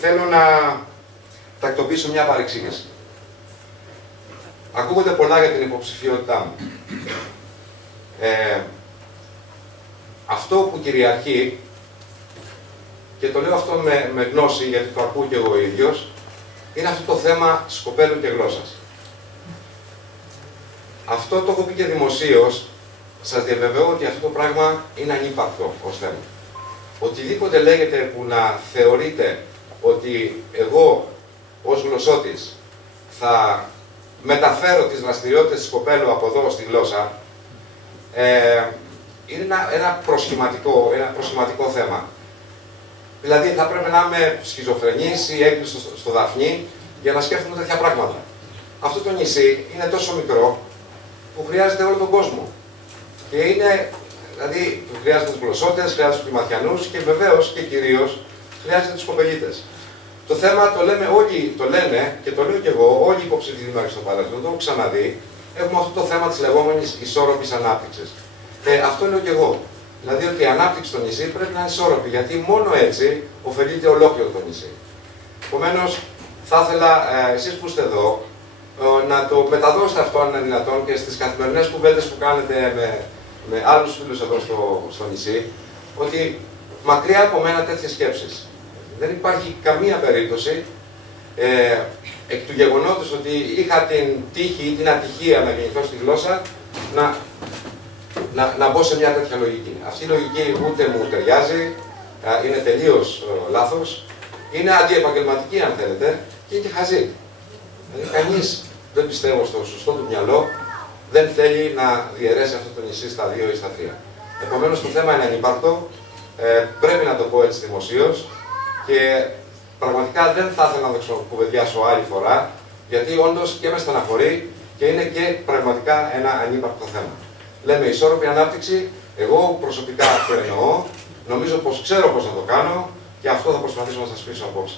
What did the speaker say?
Θέλω να τακτοποιήσω μια παρεξήγηση. Ακούγονται πολλά για την υποψηφιότητά μου. Αυτό που κυριαρχεί, και το λέω αυτό με γνώση γιατί το ακούω και εγώ ο ίδιος, είναι αυτό το θέμα σκοπέλου και γλώσσας. Αυτό το έχω πει και δημοσίως. Σας διαβεβαιώ ότι αυτό το πράγμα είναι ανύπαρκτο ως θέμα. Οτιδήποτε λέγεται που να θεωρείτε ότι εγώ ως γλωσσότης θα μεταφέρω τις δραστηριότητες της κοπέλου από εδώ στη γλώσσα, είναι ένα προσχηματικό θέμα. Δηλαδή θα πρέπει να είμαι σχιζοφρενής ή έκλειστος στο Δαφνί για να σκέφτομαι τέτοια πράγματα. Αυτό το νησί είναι τόσο μικρό που χρειάζεται όλο τον κόσμο. Και είναι, δηλαδή, χρειάζεται τους γλωσσότες, χρειάζεται τους κλιματιανούς και βεβαίως και κυρίως χρειάζεται τους κοπελίτες. Το θέμα το λέμε όλοι, το λένε και το λέω και εγώ, όλοι οι υποψήφοι δήμαρχοι στο παρελθόν, το έχω ξαναδεί, έχουμε αυτό το θέμα της λεγόμενης ισόρροπης ανάπτυξης. Αυτό λέω και εγώ. Δηλαδή ότι η ανάπτυξη στο νησί πρέπει να είναι ισόρροπη, γιατί μόνο έτσι ωφελείται ολόκληρο το νησί. Επομένως, θα ήθελα εσείς που είστε εδώ να το μεταδώσετε αυτό αν είναι δυνατόν και στις καθημερινές κουβέντες που κάνετε με άλλους φίλους εδώ στο νησί, ότι μακριά από μένα τέτοιες σκέψεις. Δεν υπάρχει καμία περίπτωση εκ του γεγονότος ότι είχα την τύχη ή την ατυχία να γεννηθώ στη γλώσσα να μπω σε μια τέτοια λογική. Αυτή η λογική ούτε μου ταιριάζει, είναι τελείως λάθος, είναι αντιεπαγγελματική αν θέλετε και είναι και χαζή. Δηλαδή κανείς, δεν πιστεύω στο σωστό του μυαλό, δεν θέλει να διαιρέσει αυτό το νησί στα 2 ή στα 3. Επομένως το θέμα είναι ανύπαρκτο, πρέπει να το πω έτσι δημοσίως και πραγματικά δεν θα ήθελα να το ξανακουβεντιάσω άλλη φορά, γιατί όντως και με στεναχωρεί και είναι και πραγματικά ένα ανύπαρκτο θέμα. Λέμε ισόρροπη ανάπτυξη, εγώ προσωπικά αυτό εννοώ, νομίζω πως ξέρω πώς να το κάνω και αυτό θα προσπαθήσω να σας πείσω απόψε.